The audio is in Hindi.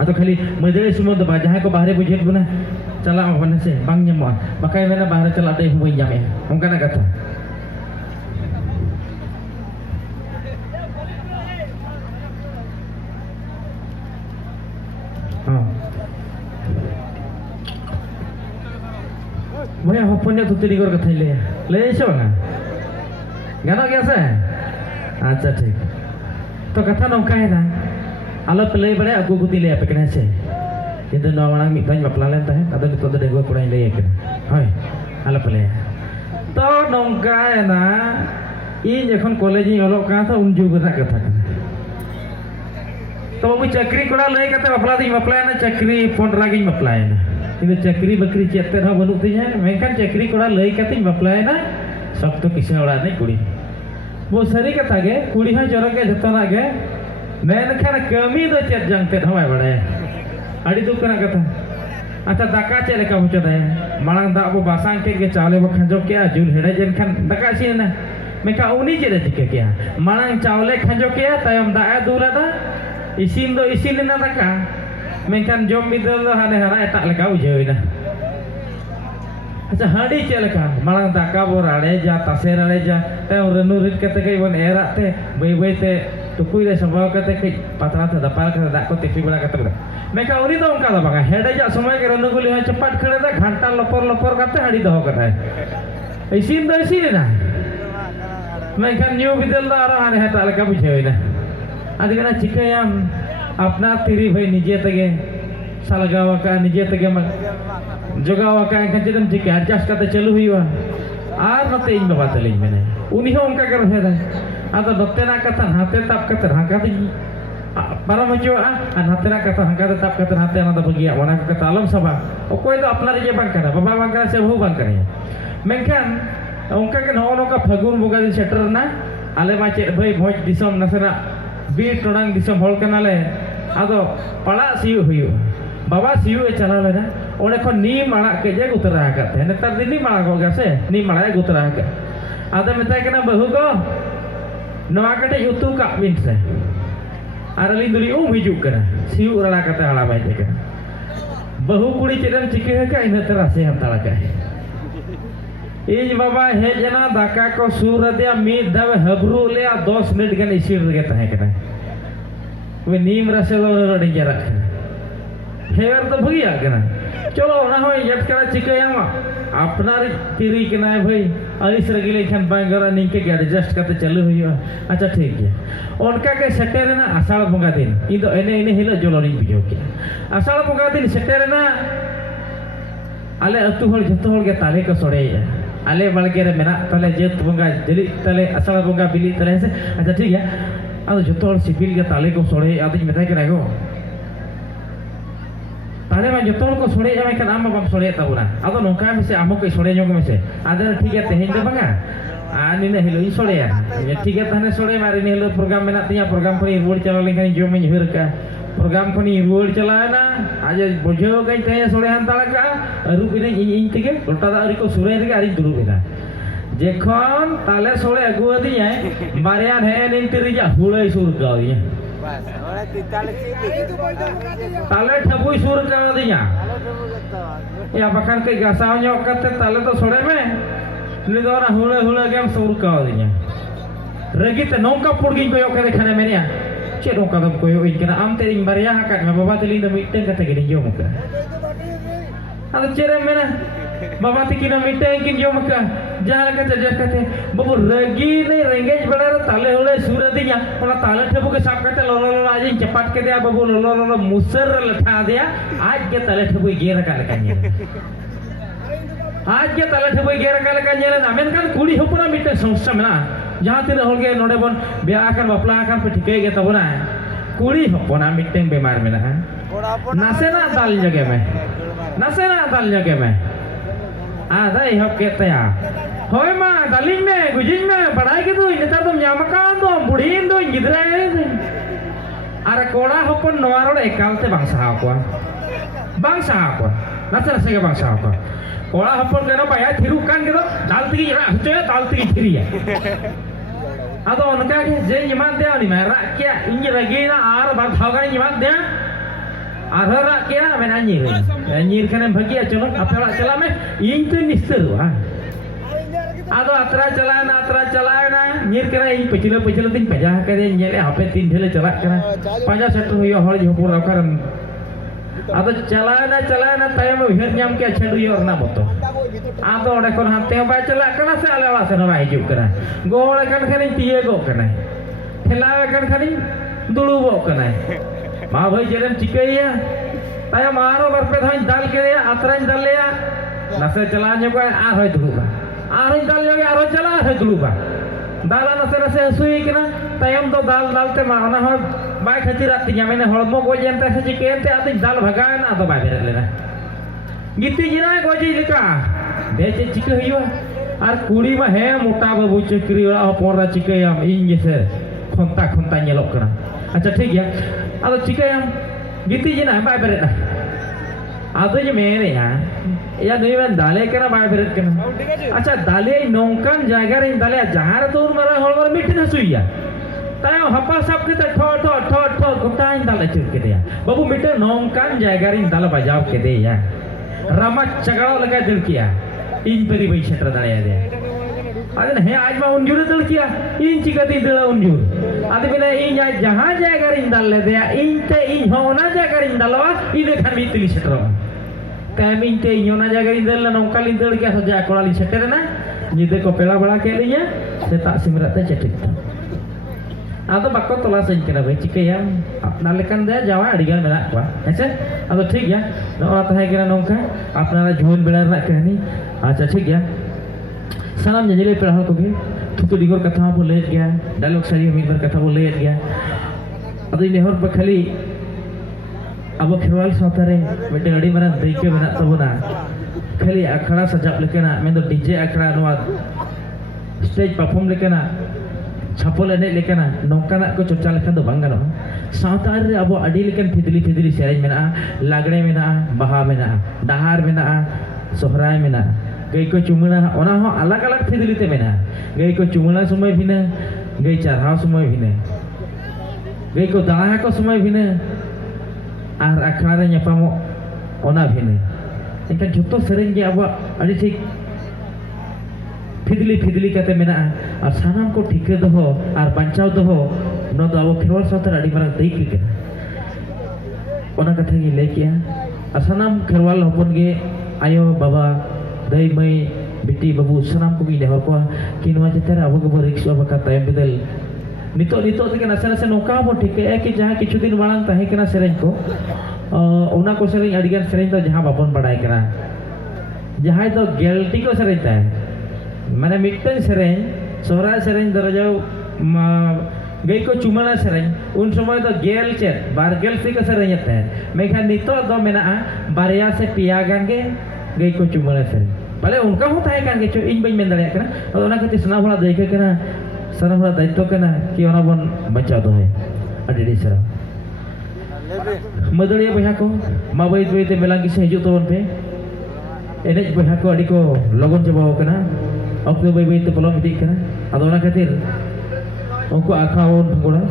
atau kali medali semua tu baca ko bahare bujet guna cala mana sih bang nyamuk pakai mana bahare cala deh huai jam ya mungkin ada kata Boya hoponnya tuh tadi gor kata le iso na ganak ya sah acha ठीक तो कथा नौका है ना आलो प्ले बड़े अगु गुती ले पे कने से किंतु नो मांग मिद दाñ बापला लेन ताहे अदो नितो दे गो कोड़ाई ले के होय आलो प्ले तो नौका है ना इन जखन कॉलेज इन ओलो का था उन जुग रा कथा तो बाबू चक्री कोड़ा ले कते बापला दिñ बापला ना चक्री फोन रागिñ बापला ना किंतु चक्री बकरी चेते ना बनु तिया मेनखान चक्री कोड़ा ले कते बापला ना सब तो किसे ओड़ा नहीं कुड़ी वो सरी कथा गे कुड़ी हाँ जरा के जतना गे मेनखान कमी दो चेत जंगते हमाय बड़े अड़ी दुख कना कथा अच्छा दाका चे लेका बुझो दे मांग दा अबो बासांग के चावले बो खंजो के जुल हेड़े जन खान दाका सी ना मेका उनी चे चिके के मांग चावले खंजो के तायम दा दुला दा इसिन दो इसिन ना दाका मेनखान जम बिदल हाने हाना एटा लेका बुझो ना अच्छा हाड़ी चे लेका मांग दाका बो राड़े जा तासे राड़े जा तायम रनु रिट कते के बन एरा ते बई बई ते टुकुई रे संभाव कते के पातरा ते दपाल कते दा को तिपी बड़ा कते मेका उनी तो उनका दा बागा हेडे जा समय के रनु गुली हा चपाट खड़े दा घंटा लपर लपर कते हाड़ी दहो कते इसिन दो इसिन ना मेनखान न्यू बिदल दा आरो हाने हेटा लेका बुझे ना आदि कना चिकायाम अपना तिरी भाई निजे तगे सालगावा का निजे तगे जोगावा का एनखान चेदम चिका एडजस्ट कते चालू हुईवा आर नते इन बाबा तलिñ मेने उनी हो उनका कर हेदा आदो नते ना कथा हाते ताप कते हाका दी पारम हजो आ नाते ना कथा हाका दे ताप कते हाते ना बगिया वना कथा आलम सभा ओकोय दो अपना रे बांग कना बाबा बांग कना से बहु बांग कना मेनखान उनका के नो का फागुन बोगा दिन सेटर ना आले मा चे भाई भोज दिसम नसरा बीर टोडांग दिसम होल कना ले आदो पड़ा सियु हुयु बाबा सियु ए चला लेना ओने खन नी माड़ा के जे गुतरा हकते नेतार दिन नी माड़ा को गसे नी माड़ा ए गुतरा हक आदो मेताय कना बहु को नवा कटे युतु का बिन से आरली दुली हिजुक कना सियु रला कते हाला बाय जे कना बहु कुड़ी चेदम चिके हक इन तरह से हम ताला का इज बाबा हेजना दाका को सूर दिया मीद दवे हबरू ले 10 मिनट गन इसिर गे तहे कना वे नीम रसे लो रडी जरा हेर तो भगिया कना चलो ना हो यत करा चिकयाम अपना तिरी कना भाई अलिस रगिले खान बांगरा निके के एडजस्ट करते चालू हुई अच्छा ठीक है उनका के सेटर ना आषाढ़ बंगा दिन इन तो एने एने हिलो जलोनी बुझो के आषाढ़ बंगा दिन सेटर ना आले अतु हल जतो हल के ताले को सोड़े आले बालगे रे मेना ताले जेत बंगा जली ताले आषाढ़ बंगा बिली ताले से अच्छा ठीक है आदो जतो हल सिबिल के ताले को सोड़े आदि मेथाय के गो ताले मा जतो हल को सोड़े जामे के नाम बाम सोड़े ताबुना आदो नोका में से आमो के सोड़े जोग में से आदर ठीक है तेहें दे बंगा आनी ने हिलो ई सोड़े ये ठीक है तने सोड़े मारी ने हिलो प्रोग्राम मेना तिया प्रोग्राम पर रोड चला लेखा जो में हिर का प्रोग्राम को रोड चलाना आज बुझो गई ते सोड़े हंताला का अरु बिने इन तिगे लोटा दा अरि को सुरे रे अरि दुरु बिना जेखन ताले सोड़े अगु दिया बारिया है निन तिरिजा हुळे सुर का दिया बस ओरे तिताले ताले ठबुई सुर का दिया या बखान के गसाव ᱧᱚᱜ कते ताले तो सोड़े में नि दो ना हुळे हुळे गेम सुर का दिया रगिते नौका पुड़गी को यो करे खाने मेनिया चे नौका दम को यो इनकना आम ते इन बारिया हकत में बाबा तलिंग दम इटें कते गिनी जो मुका आदो चेरे मेना बाबा तिकिना मिटे किन जो मुका जहां कते जस कते बाबू रगी ने रेंगेज बड़ा ताले हुळे सुर दिया ओना ताले ठबु के साप कते लोलो लोलो आज चपाट के दिया बाबू लोलो लोलो मुसर लठा दिया आज के ताले ठबु गेर का लकान्या आज के ताले ठबु गेर का लकान्या ना मेनखान कुड़ी होपना मिटे समस्या मेना जहां तीन होल गे नोडे बन बिया आkan बापला आkan पे ठिके गे तबना कुड़ी होपना मिटे बेमार मेना नासे ना दाल जगह में नासे ना दाल जगह में आदा हब के तया होय मा दालिंग में गुजिंग में बड़ाई के दो नेता तुम यामकान दो बुढ़ीन दो गिदरा अरे कोड़ा होपन नोआ रोड एकालते बांसा को नासे नासे के बांसा को कोड़ा होपन के बाया थिरु कान के दो दाल तिगी रा हचे दाल तिगी थिरिया आदो उनका के जे निमान दे नि मा रा क्या इंज रगीना are bar थावगा निमान they arhara kia men anyir kan bagi aja nak apa lah celah meh itu nister wah ado atra celana nyir kena ini pecila ting pejah kena nyele apa tin dhele celak kena panja satu yo hol jo pura karam ado celana tayam uhir nyam ke chadu yo na boto ado ode kon hante ba celak kena se alewa se na hijub kena gol kan khani tiye go kena thelawa kan khani dulubo kena ma bhai jeren cikaiya tayam aro barpe thain dal ke atrain dal ya nase celanya ko ar hoy duluba आरों दाल जोगे आरों चला है दुलुबा दाला नसे सुई किना तयम तो दाल ते माना हो बाय खतिर आतिया मैंने हड़मो गोजेंते से चिकेनते आति दाल भगाना तो बाय बेरे लेना गिट्टी जिना गोजी लिका बेचे चिके हुआ और कुड़ी में है मोटा बाबू चक्री वाला पोरा चिके याम इन जैसे खोंता nyelok kena अच्छा ठीक है अब चिके याम गिट्टी जिना बाय बेरे ना आतो जे मेरे यार या नहीं मैं दाले कना बाय बेरे कना अच्छा दाले नौकन जायगा रे दाले जहार तो मरा होल मर मिट न सुइया तायो हपा सब के ठो गोटा इन दाले चुर के दिया बाबू मिट नौकन जायगा रे दाले बजाव के दे या रमा चगड़ा लगा दिल किया इन परी भाई क्षेत्र दाले दे अरे हे आज मा उंजूर दिल किया इन चिकती दिल उंजूर आदि बिना इन जहां जायगा रे दाले दे इन ते इन होना जायगा रे दालवा इन खान मितली क्षेत्र Kami inte nyona jaga indel na nongkal indel kia saja kola li seter na nyide ko pela bala ke linya setak simrat te cetik atau bakko tola sen kena be cike yang nalekan dia jawa adigan menak kwa ese atau ठीक ya na ora tahe kena nongka apnara juhun benar nak kahani acha ठीक ya salam janjile pela hal ko ge tutu digor katha bo let gaya dialog sari mi bar katha bo let gaya atau ini hor bakhali अब खेवाल सातारे बेटे अड़ी मरा देखे बना तबना खाली अखड़ा सजाब लेकेना मैं तो डीजे अखड़ा नवा स्टेज परफॉर्म लेकेना छापोल एने लेकेना नौकाना को चर्चा लेखन तो बांग गानो सातार रे अब अड़ी लेकेन फिदली सेरेज मेना लागड़े मेना बहा मेना डहार मेना सोहराय मेना गई को चुमना ओना हो अलग फिदली ते मेना गई को चुमना समय भिने गई चढ़ाव समय भिने गई को दाहा को समय भिने आर अखाड़ा nyapamo ona bhine enka joto sereng ge abo adi thik फिदली kate mena ar sanam ko thike doho ar banchao doho no do abo khirwal satar adi marang deik ke ona katha gi lay kiya ar sanam khirwal hopon ge ayo baba dai mai biti babu sanam ko gi lehor ko kinwa jetara abo ge rikso aba kata em bedel nito teke nase nongka bo ठीक है कि जहां किछु दिन मांग ताहे कना सेरेन को ओना को सेरेन अडिगन सेरेन तो जहां बापन बडाय कना जहां तो गेल्टी को सेरेन ता माने मिटन सेरेन सोरा सेरेन दरजाव गई को चुमना सेरेन उन समय तो गेल चेत बार गेल से को सेरेन है मेखा नितो दो मेना बारिया से पिया गान के गई को चुमना सेरेन भले उनका होता है कान के चो इन बई मेन दले कना और ओना कति सना भला देखे कना sana hula daito kena ki ona bon baca do hai adi di sara madaliya boya ko mabai te melangi se hiju to pe enej boya ko adi ko logon jaba kena okto bai te polom dik kena ado ona khatir onko akhaon bangora